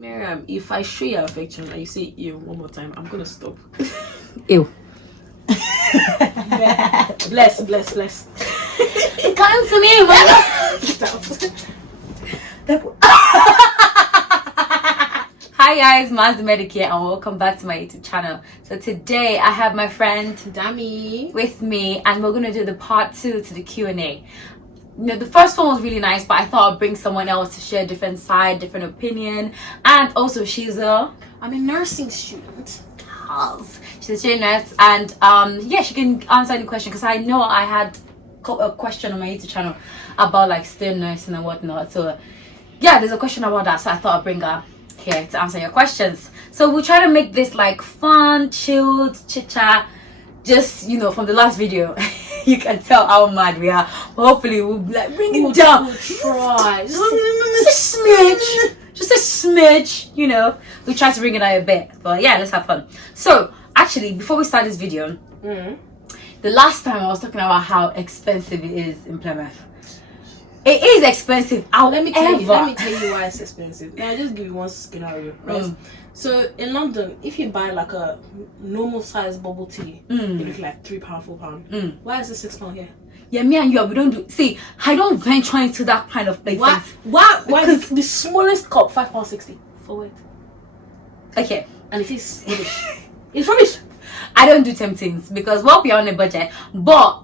Miriam, if I show you affection and you say ew one more time, I'm gonna stop. Ew. Bless. Come to me, mama. Hi guys, Maz the Medic here and welcome back to my YouTube channel. So today I have my friend Dami with me and we're gonna do the part 2 to the Q&A. You know, the first one was really nice, but I thought I'd bring someone else to share a different side, different opinion, and also I'm a nursing student. She's a student nurse, and yeah, she can answer any question because I know I had a question on my YouTube channel about like student nursing and whatnot. So yeah, there's a question about that, so I thought I'd bring her here to answer your questions. So we'll try to make this like fun, chilled, chit chat. Just, you know, from the last video, you can tell how mad we are. Hopefully, we'll like bring it down. We'll try. Just a smidge. Just a smidge, you know. We try to bring it out a bit. But yeah, let's have fun. So, actually, before we start this video, the last time I was talking about how expensive it is in Plymouth. It is expensive. Let me tell you why it's expensive. Now, I'll just give you one scenario, right? So in London, if you buy like a normal size bubble tea, you look like £3, £4. Why is it £6 here? Yeah, me and you, we don't do. See, I don't venture into that kind of place. Why? Because the smallest cup £5.60 for it. Okay, and it is rubbish. It's rubbish. I don't do temptings because we are on a budget. But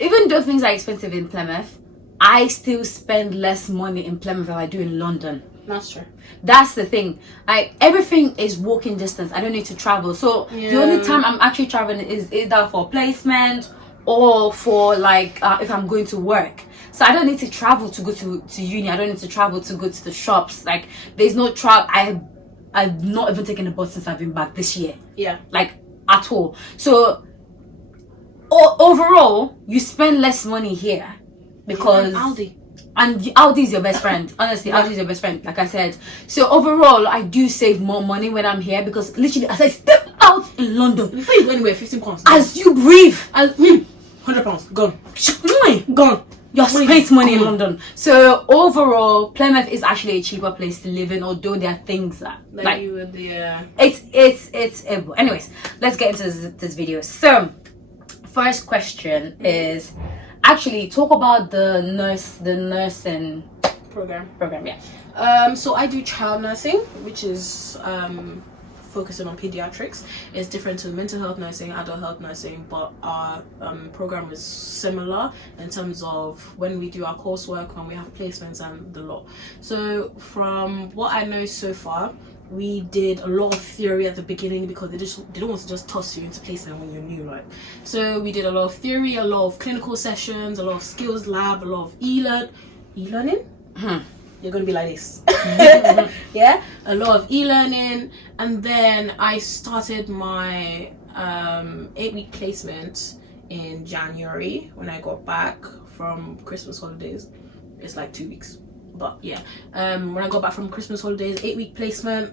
even though things are expensive in Plymouth, I still spend less money in Plymouth than I do in London. That's true. That's the thing. Like everything is walking distance. I don't need to travel. So the only time I'm actually traveling is either for placement or for like if I'm going to work. So I don't need to travel to go to uni. I don't need to travel to go to the shops. Like there's no travel. I've not even taken a bus since I've been back this year. Yeah. Like at all. So overall, you spend less money here because And Aldi is your best friend. Honestly, Aldi is your best friend, like I said. So overall, I do save more money when I'm here because literally, as I step out in London, before you go anywhere, £15. As you breathe, £100 gone. Gone. Your space money in London. So overall, Plymouth is actually a cheaper place to live in, although there are things that like you with the. It's anyways. Let's get into this video. So, first question is. Actually, talk about the nursing program. Yeah. So I do child nursing, which is focusing on pediatrics. It's different to mental health nursing, adult health nursing, but our program is similar in terms of when we do our coursework, when we have placements and the lot. So from what I know so far, we did a lot of theory at the beginning because they don't want to just toss you into placement when you're new, right? So we did a lot of theory, a lot of clinical sessions, a lot of skills lab, a lot of e-learning. You're gonna be like this. Yeah, a lot of e-learning, and then I started my 8-week placement in January when I got back from Christmas holidays. It's like 2 weeks. But yeah, when I got back from Christmas holidays, 8-week placement,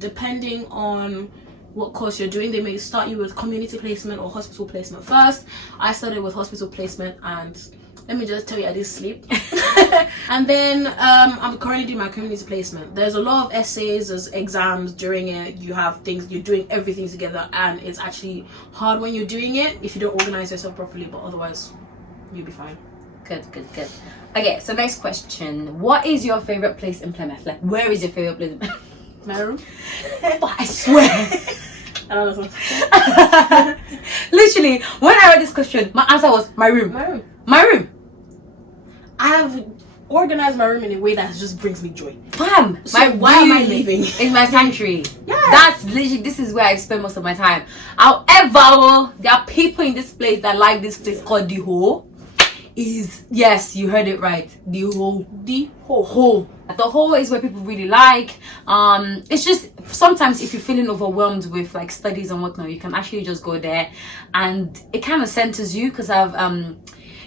depending on what course you're doing, they may start you with community placement or hospital placement first. I started with hospital placement, and let me just tell you, I didn't sleep. And then I'm currently doing my community placement. There's a lot of essays, there's exams during it, you have things, you're doing everything together, and it's actually hard when you're doing it if you don't organize yourself properly, but otherwise you'll be fine. Good. Okay, so next question. What is your favorite place in Plymouth? Like, where is your favorite place in Plymouth? My room. I swear. I Literally, when I read this question, my answer was my room. My room. I have organized my room in a way that just brings me joy. Bam! So why am I leaving? It's my sanctuary. Yeah. That's literally, this is where I spend most of my time. However, there are people in this place that like this place called The Hole. Yes, you heard it right. The hole. The hole is where people really like. It's just sometimes if you're feeling overwhelmed with like studies and whatnot, you can actually just go there, and it kind of centers you because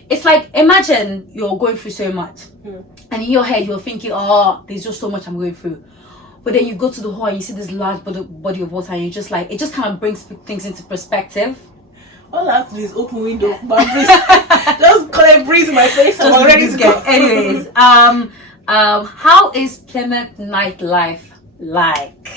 it's like, imagine you're going through so much, and in your head you're thinking, oh, there's just so much I'm going through. But then you go to the hall and you see this large body of water, and you just like, it just kind of brings things into perspective. All I have to do is open window, but just collect breeze in my face. I'm ready to go. Anyways, how is Plymouth nightlife? like?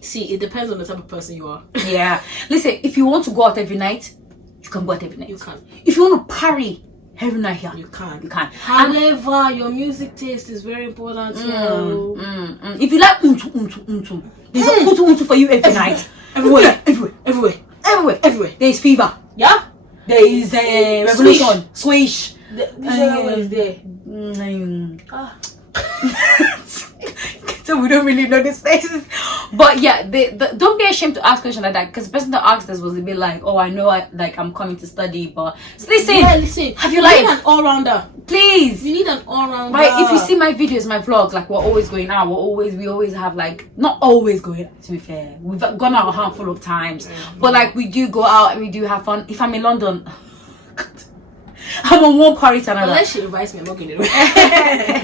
See, it depends on the type of person you are. Yeah. Listen, if you want to go out every night, you can go out every night. You can. If you want to party every night here, You can. you can. However, your music taste is very important. If you like untu, there's untu for you every night. Everywhere. Everywhere. There's fever. Yeah. There is a revolution. Swish. The other one is there. So we don't really know these places, but yeah, don't be ashamed to ask questions like that, because the person that asked us was a bit like, oh, I know, I'm coming to study, but so listen, have you need an all-rounder, please. You need an all-rounder, right? If you see my videos, my vlogs, like, we're always going out, we always have, like, not always going out, to be fair, we've gone out a handful of times, but like, we do go out and we do have fun. If I'm in London, I'm on one party to another. Unless she invites me, I'm not going to.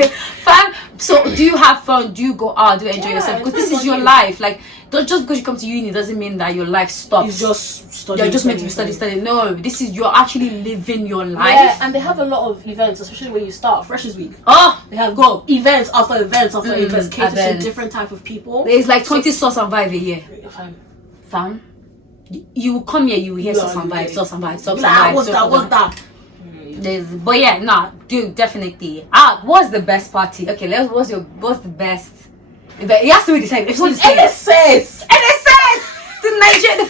Fine. So, do you have fun? Do you go out? Do you enjoy yourself? Because this is your life. Like, just because you come to uni doesn't mean that your life stops. It's just studying. You're just meant to be studying. No, you're actually living your life. Yeah, and they have a lot of events, especially when you start Freshers Week. Oh, they have events after events after events, cater to different type of people. There's like 20 sauce and vibe a year. Fam, you come here, you hear sauce and vibe, sauce and vibe, sauce and vibe. What's that? But yeah, nah, dude, definitely. What's the best party? Okay, what's the best? It has to be the same. If NSS, the Nigeria, the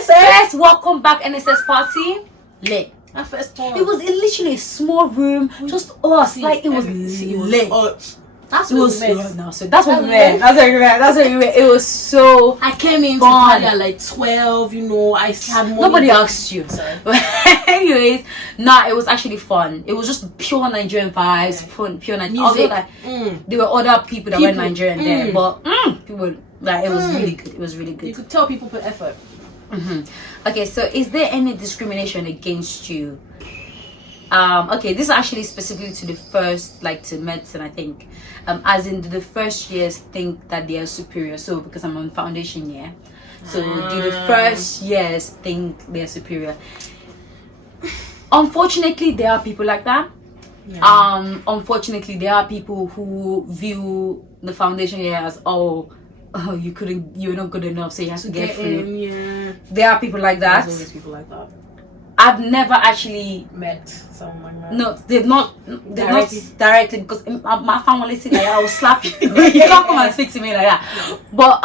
first welcome back NSS party. Lit. That first time. It was literally a small room, just us. Like, it was lit. That's what we met. That's what we met. It was so. I came in to party at like 12. You know, I had money. Nobody asked you. Sorry. Anyways, it was actually fun. It was just pure Nigerian vibes, pure Nigerian music. Although, like, there were other people that were Nigerian there, but people, like, it was really good. It was really good. You could tell people put effort. Okay, so is there any discrimination against you? Okay, this is actually specifically to the first, like, to medicine, I think. As in, the first years think that they are superior. So, because I'm on foundation year, so do the first years think they're superior? Unfortunately, there are people like that. Yeah. Unfortunately, there are people who view the foundation year as, you're not good enough, so you have to get through. Yeah. There are people like that. There's always people like that. I've never actually met someone like that. No, they've not directed, because my family say like, I will slap you. You can't come and speak to me like that. But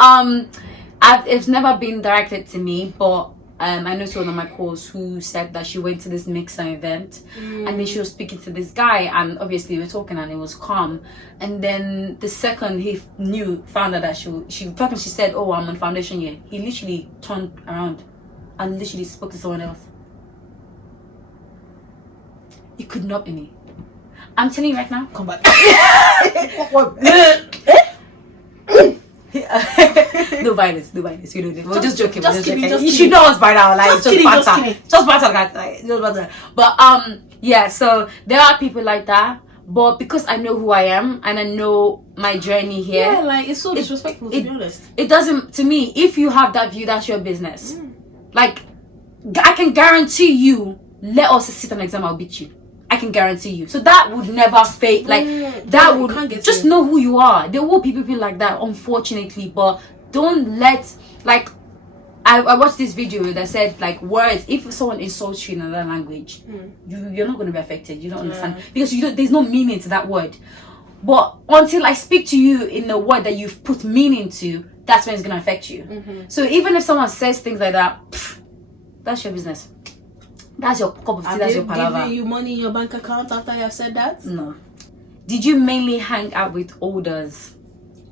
it's never been directed to me. But I know one of my calls who said that she went to this mixer event and then she was speaking to this guy, and obviously we were talking and it was calm. And then the second he found out that she said, "Oh, I'm on foundation year," he literally turned around and literally spoke to someone else. It could not be me. I'm telling you right now. Come back. No violence. We don't. We're just joking. Just kidding. You should know us by now. Like, just banter, guys. Like, just banter. But yeah. So there are people like that. But because I know who I am and I know my journey here, yeah, like, it's so disrespectful, to be honest. It doesn't, to me. If you have that view, that's your business. Like, I can guarantee you. Let us sit an exam, I'll beat you. I can guarantee you. So that would never fade. Like, that would just know who you are. There will be people like that, unfortunately, but don't let, like, I watched this video that said, like, words, if someone insults you in another language, you're not going to be affected. You don't understand, because there's no meaning to that word. But until I speak to you in a word that you've put meaning to, that's when it's going to affect you. So even if someone says things like that, that's your business. That's your cup of tea, that's your palaver. Giving you money in your bank account after you have said that? No. Did you mainly hang out with olders?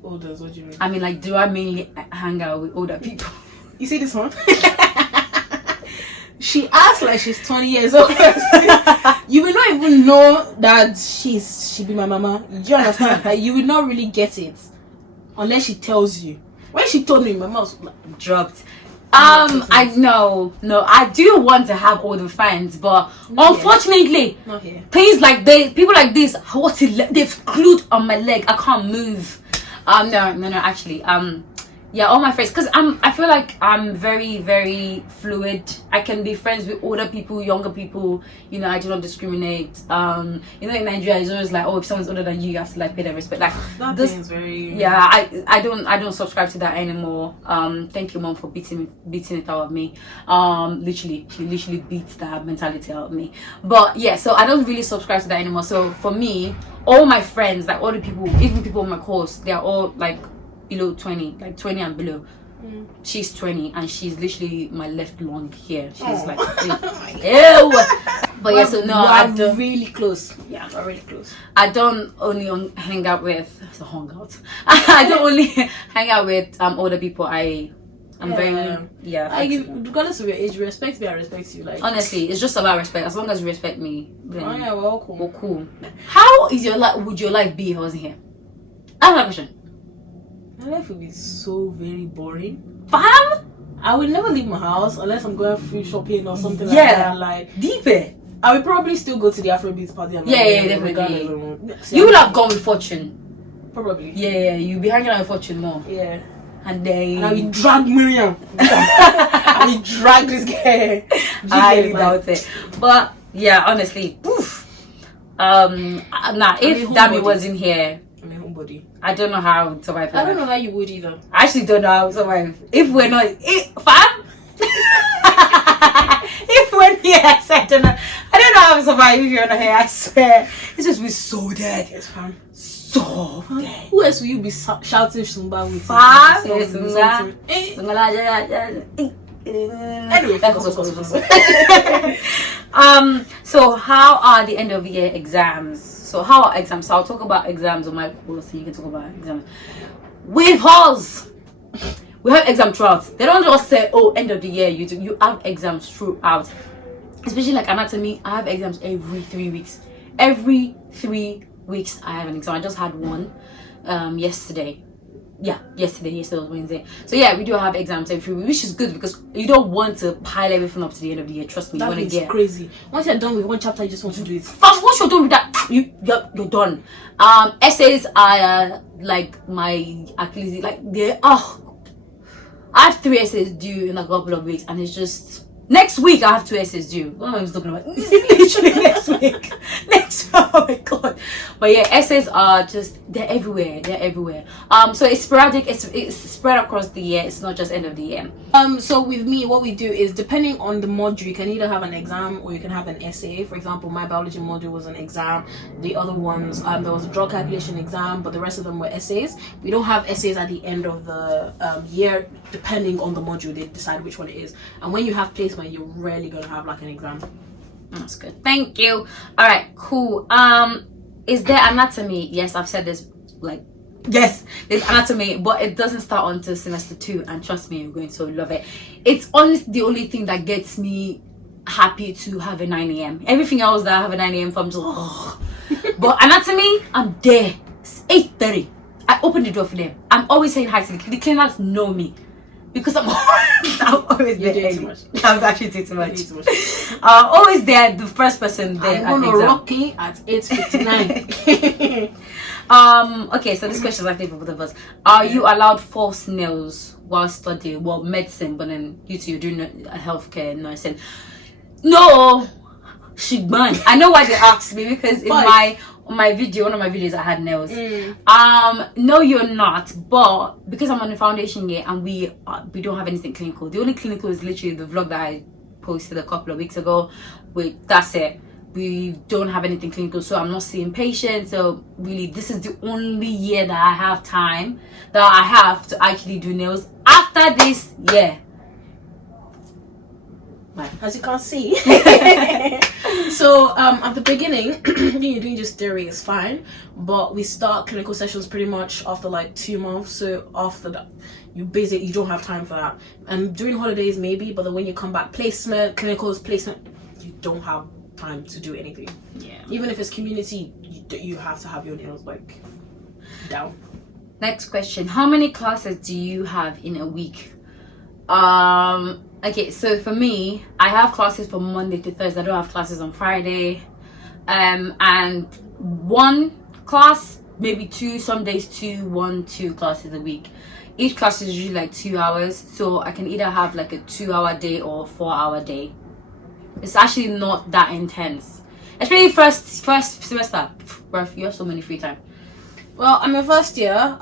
Olders, what do you mean? I mean, like, do I mainly hang out with older people? You see this one? She acts like she's 20 years old. You will not even know that she be my mama. Do you understand? Like, you will not really get it unless she tells you. When she told me, my mouth was like, dropped. I know. No, I do want to have older friends, but unfortunately, not here. Things like people like this, they've glued on my leg. I can't move. No, actually, Yeah, all my friends, because I feel like I'm very, very fluid. I can be friends with older people, younger people. You know, I do not discriminate. You know, in Nigeria it's always like, oh, if someone's older than you, you have to like pay them respect. Like That thing is very. yeah, I don't subscribe to that anymore. Thank you, mom, for beating it out of me. Literally, she literally beats that mentality out of me. But yeah, so I don't really subscribe to that anymore. So for me, all my friends, like all the people, even people on my course, they're all like below 20, like 20 and below. She's 20 and she's literally my left lung here. She's like ew. But yeah, so no, I'm really close. Yeah, we're really close. I don't only hang out with I don't only hang out with older people. I'm very regardless of your age, respect me, I respect you. Like honestly, it's just about respect. As long as you respect me, then welcome. we're cool. How is your life? Would your life be if I wasn't here? I have a question. My life would be so very boring. Fam? I would never leave my house unless I'm going food shopping or something like that. Like deeper. I would probably still go to the Afrobeats party. And Definitely. You would have gone with Fortune. Probably. Yeah, you'd be hanging out with Fortune more. Yeah. And then I will drag Miriam. I will drag this guy. I doubt it. But yeah, honestly, if Dami wasn't here, I'm a homebody. I don't know how I would survive. I don't know how you would either. I actually don't know how I would survive. If we're not fam. If we're here, I don't know. I don't know how I would survive if you're not here. I swear, it's just be so dead. It's fun. So dead. Who else will you be shouting Sumba with? Fam. So how are the end of year exams? So how are exams? So I'll talk about exams on my course, and you can talk about exams with halls. We have exam throughout. They don't just say, oh, end of the year. You have exams throughout. Especially like anatomy, I have exams every 3 weeks. Every 3 weeks I have an exam. I just had one yesterday. Yeah, yesterday was Wednesday. So yeah, we do have exams every week, which is good because you don't want to pile everything up to the end of the year. Trust me, you want to get crazy. Once you're done with one chapter, you just want to do it fast. Once you're done with that, you're done. Essays are like my Achilles. Like I have 3 essays due in a couple of weeks, and it's just next week I have 2 essays due. What am I talking about? It's literally next week. Oh my god. But yeah, essays are just they're everywhere. So it's sporadic. It's spread across the year. It's not just end of the year. So with me, what we do is depending on the module, you can either have an exam or you can have an essay. For example, my biology module was an exam. The other ones, there was a drug calculation exam, but the rest of them were essays. We don't have essays at the end of the year. Depending on the module, they decide which one it is. And when you have placement, you're rarely gonna have like an exam. That's good. Thank you. All right, cool. Is there anatomy? Yes, I've said this. Like, yes, there's anatomy, but it doesn't start until semester 2. And trust me, you're going to love it. It's honestly the only thing that gets me happy to have a 9 a.m. Everything else that I have a 9 a.m. from, but anatomy, I'm there. It's 8:30. I open the door for them. I'm always saying hi to the cleaners. Know me. Because I'm always there. Too much. I'm actually doing too much. Always there, the first person there. I'm gonna Rocky at 8:59. Okay, so this question is actually for both of us. Are you allowed false nails while studying? Well, medicine, but then you're doing healthcare nursing. No, Shigman. I know why they asked me because in one of my videos I had nails. No, you're not, but because I'm on the foundation year and we don't have anything clinical. The only clinical is literally the vlog that I posted a couple of weeks ago. That's it. We don't have anything clinical, so I'm not seeing patients. So really, this is the only year that I have time that I have to actually do nails. After this year, as you can see. So at the beginning, you're doing just theory is fine, but we start clinical sessions pretty much after like 2 months. So after that, you don't have time for that. And during holidays maybe, but then when you come back, placement, you don't have time to do anything. Yeah. Even if it's community, you have to have your nails like down. Next question: how many classes do you have in a week? Okay, so for me, I have classes from Monday to Thursday. I don't have classes on Friday. And one class maybe two, some days two classes a week. Each class is usually like 2 hours, so I can either have like a 2-hour day or a 4-hour day. It's actually not that intense, especially first semester. Bruh, you have so many free time. Well, I'm in first year.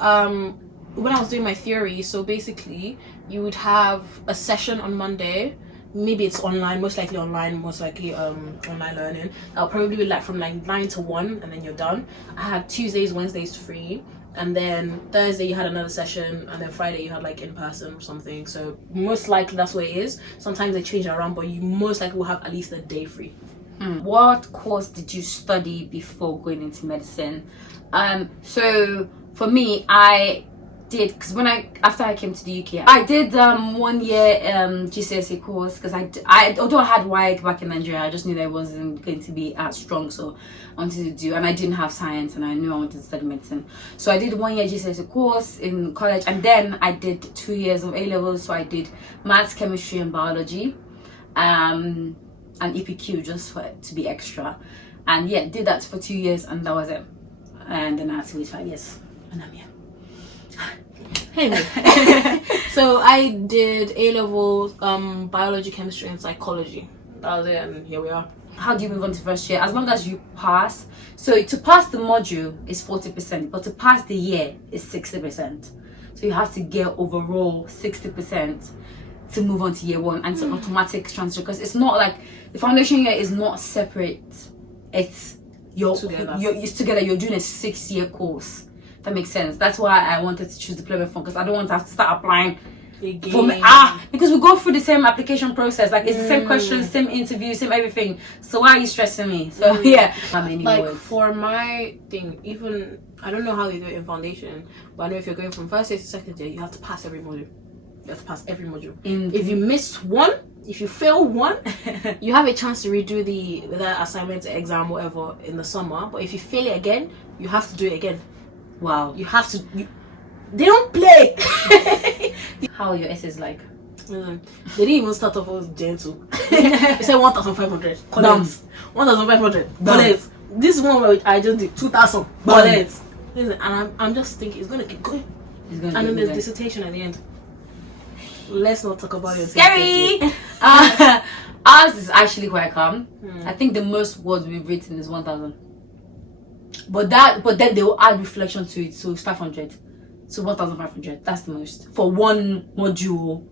When I was doing my theory, so basically you would have a session on Monday. Maybe it's online, most likely online learning. That'll probably be like from like 9 to 1, and then you're done. I had Tuesdays, Wednesdays free, and then Thursday you had another session, and then Friday you had like in person or something. So most likely that's what it is. Sometimes they change it around, but you most likely will have at least a day free. What course did you study before going into medicine? So for me, I did, because after I came to the UK, I did 1 year GCSE course, because I although I had WAEC back in Nigeria, I just knew that it wasn't going to be as strong, so I wanted to do, and I didn't have science, and I knew I wanted to study medicine, so I did 1 year GCSE course in college, and then I did 2 years of A levels. So I did maths, chemistry, and biology, and EPQ just to be extra, and yeah, did that for 2 years, and that was it. And then I had to wait 5 years, and I'm here. Anyway, so I did A level biology, chemistry, and psychology. That was it, and here we are. How do you move on to first year? As long as you pass. So to pass the module is 40%, but to pass the year is 60%. So you have to get overall 60% to move on to year one, and it's an automatic transfer, because it's not like the foundation year is not separate. It's together. It's together. You're doing a 6-year course. That makes sense. That's why I wanted to choose the Plymouth one, because I don't want to have to start applying because we go through the same application process. Like it's the same questions, same interview, same everything. So why are you stressing me? So yeah, how many like words? For my thing, even I don't know how they do it in foundation, but I know if you're going from first year to second year, you have to pass every module. You have to pass every module. If you miss one, if you fail one, you have a chance to redo the assignment, exam, whatever in the summer. But if you fail it again, you have to do it again. Wow. You have to. They don't play. How are your essays like? They didn't even start off as gentle. They said 1,500. Collect. 1,500. Collect. This one where I just did 2,000. Collect. And I'm just thinking it's gonna keep going. And then there's dissertation at the end. Let's not talk about it. Scary. Ours is actually quite calm. I think the most words we've written is 1,000. But then they will add reflection to it, so it's 500. So 1,500. That's the most for one module.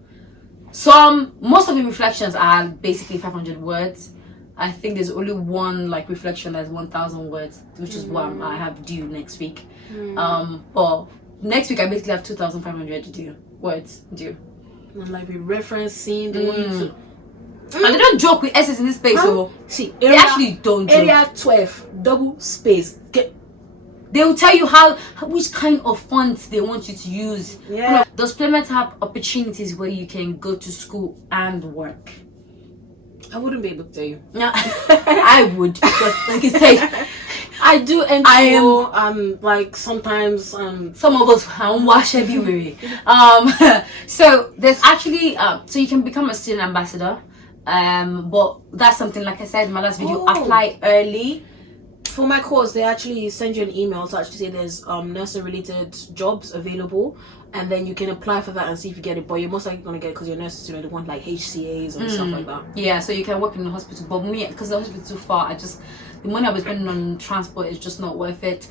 Most of the reflections are basically 500 words. I think there's only one like reflection that's 1,000 words, which is what I have due next week. But next week I basically have 2,500 words due. And like we referencing the one. And they don't joke with essays in this space, so see, they actually don't joke. Area 12, double space. They will tell you which kind of fonts they want you to use. Yeah. Does Plymouth have opportunities where you can go to school and work? I wouldn't be able to tell you. Yeah, I would, because like you said, I do enjoy like sometimes some of us wash everywhere. So there's actually so you can become a student ambassador. But that's something, like I said in my last video, apply early. For my course, they actually send you an email to actually say there's nursing related jobs available, and then you can apply for that and see if you get it. But you're most likely gonna get it because you're a nursing student. They want like HCAs and stuff like that. Yeah, so you can work in the hospital. But me, because the hospital's too far, the money I was spending on transport is just not worth it.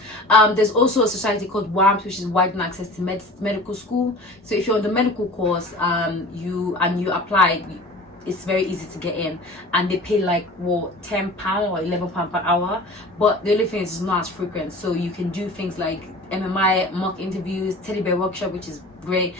There's also a society called WAMP, which is Widen Access to Medical School. So if you're on the medical course, you apply, it's very easy to get in, and they pay like £10 or £11 per hour. But the only thing is it's not as frequent, so you can do things like MMI, mock interviews, teddy bear workshop, which is great,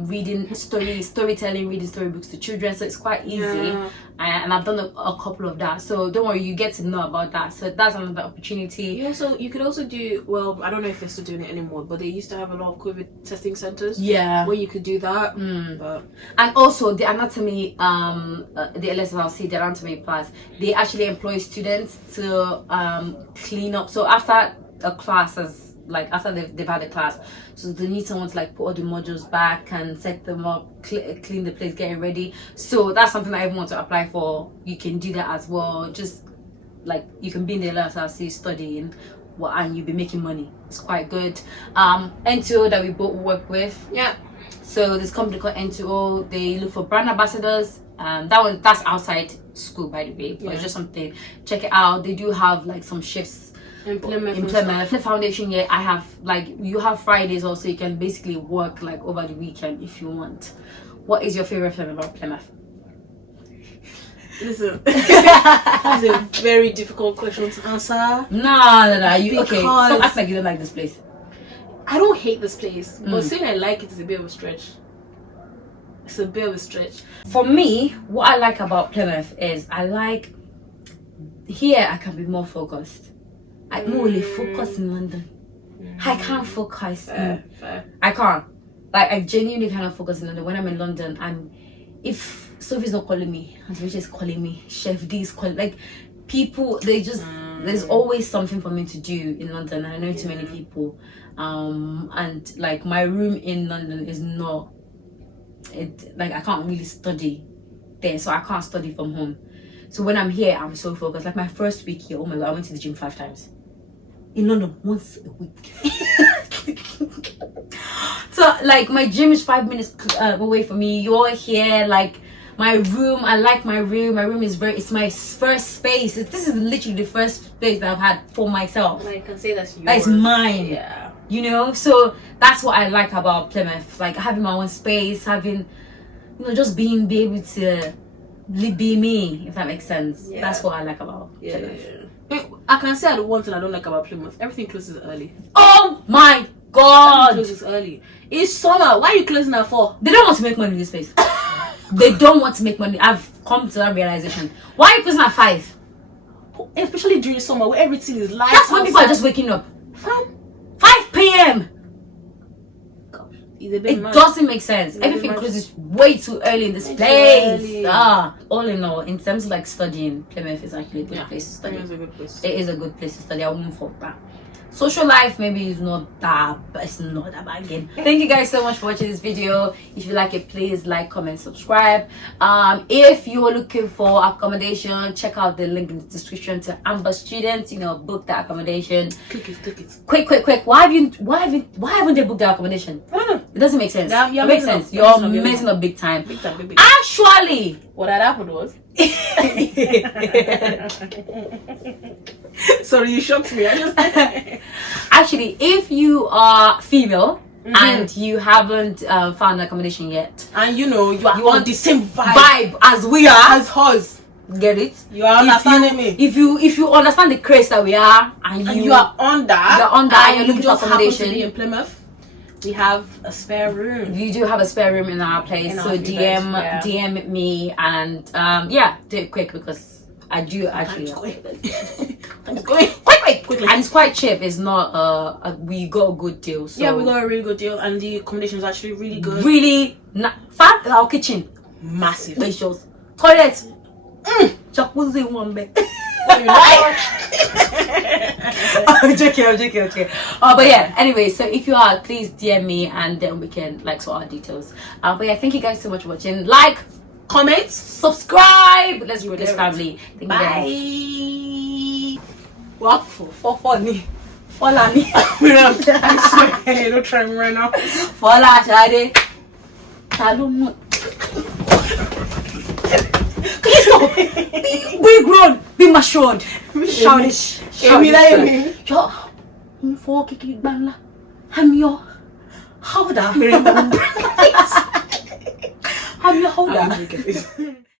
reading storytelling, reading storybooks to children, so it's quite easy. And I've done a couple of that, so don't worry, you get to know about that. So that's another opportunity. You could also do, well, I don't know if they're still doing it anymore, but they used to have a lot of COVID testing centers where you could do that. But and also the anatomy, the LSLC, the anatomy class, they actually employ students to clean up. So after a class after they've had a class, so they need someone to like put all the modules back and set them up, clean the place, get it ready. So that's something I even want to apply for. You can do that as well. Just like you can be in the LSRC studying well, and you'll be making money. It's quite good. N2O that we both work with. Yeah. So this company called N2O, they look for brand ambassadors. That's outside school, by the way. But it's just something. Check it out. They do have like some shifts in Plymouth. The foundation. Yeah, I have like you have Fridays also. You can basically work like over the weekend if you want. What is your favorite thing about Plymouth? Listen, that's a very difficult question to answer. No. You okay? So act like you don't like this place. I don't hate this place, but saying I like it is a bit of a stretch. It's a bit of a stretch. For me, what I like about Plymouth is I like here I can be more focused. I'm only focused in London. I can't focus. Fair. I can't. Like I genuinely cannot focus in London. When I'm in London, if Sophie's not calling me, Aunt Rachel is calling me, Chef D is calling, like people, they just there's always something for me to do in London, and I know too many people. And like my room in London is not like I can't really study there, so I can't study from home. So when I'm here, I'm so focused. Like my first week here, oh my god, I went to the gym 5 times in London, once a week. So like my gym is 5 minutes away from me. You're here, like my room, I like my room. My room is it's my first space. This is literally the first space that I've had for myself. I can say that's yours. That's mine. Yeah. You know, so that's what I like about Plymouth. Like having my own space, having, you know, just be able to be me, if that makes sense. Yeah. That's what I like about Plymouth. I can say the one thing I don't like about Plymouth. Everything closes early. Oh my god! Everything closes early. It's summer. Why are you closing at 4? They don't want to make money in this place. They don't want to make money. I've come to that realization. Why are you closing at 5? Especially during summer where everything is light. That's when people are just waking up. 5 p.m. Gosh, it's a bit It mad. doesn't make sense. Everything mad. closes way too early in this Way too place. early. All in all, in terms of like studying, Plymouth is actually a good place to study. It's a good place. It is a good place to study. I won't fault that. Social life maybe is not that, but it's not that bad again. Thank you guys so much for watching this video. If you like it, please like, comment, subscribe. If you're looking for accommodation, check out the link in the description to Amber Students. You know, book that accommodation. Click it. Quick. Why haven't they booked their accommodation? I don't know. It doesn't make sense. Yeah, It makes sense. You're messing up big time. Big time. Actually, What had happened was. Sorry, you shocked me. Actually, if you are female and you haven't found accommodation yet, and you know you are on the same vibe as we are, as hers, get it? you are understanding me. If you understand the craze that we are, and you are on that, and you're looking for just happen accommodation to be in Plymouth, we have a spare room. You do have a spare room in our place, In so our DM me, and do it quick because I do actually. I'm going quickly. And it's quite cheap. It's not we got a good deal. So yeah, we got a really good deal, and the accommodation is actually really good. Really fat. Our kitchen Massive. spacious, toilet, jacuzzi, one bed. I'm joking. But yeah, anyway, so if you are, please DM me and then we can like sort our details. But yeah, thank you guys so much for watching. Like, comment, subscribe. Let's grow this family. Thank you guys. What for funny? Folani. I swear, don't try me right now. Fola Shade. Talon. Be grown, be matured, childish. I'm your holder. I'm your holder.